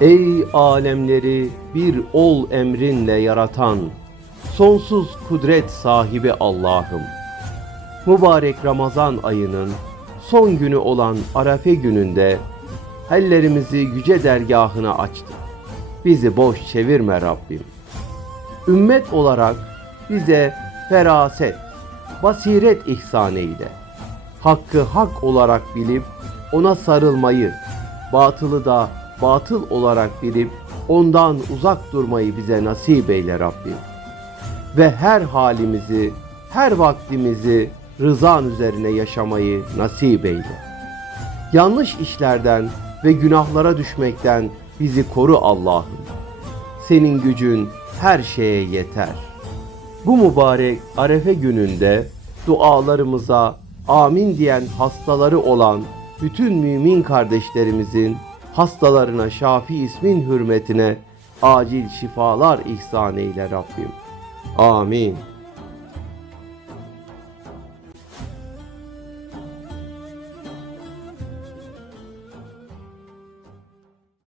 Ey alemleri bir ol emrinle yaratan, sonsuz kudret sahibi Allah'ım. Mübarek Ramazan ayının son günü olan Arefe gününde hellerimizi yüce dergahına açtık. Bizi boş çevirme Rabbim. Ümmet olarak bize feraset, basiret ihsan eyle. Hakkı hak olarak bilip ona sarılmayı, batılı da batıl olarak bilip ondan uzak durmayı bize nasip eyle Rabbim. Ve her halimizi, her vaktimizi rızan üzerine yaşamayı nasip eyle. Yanlış işlerden ve günahlara düşmekten bizi koru Allah'ım. Senin gücün her şeye yeter. Bu mübarek Arefe gününde dualarımıza amin diyen hastaları olan bütün mümin kardeşlerimizin hastalarına Şafi ismin hürmetine acil şifalar ihsan eyle Rabbim. Amin.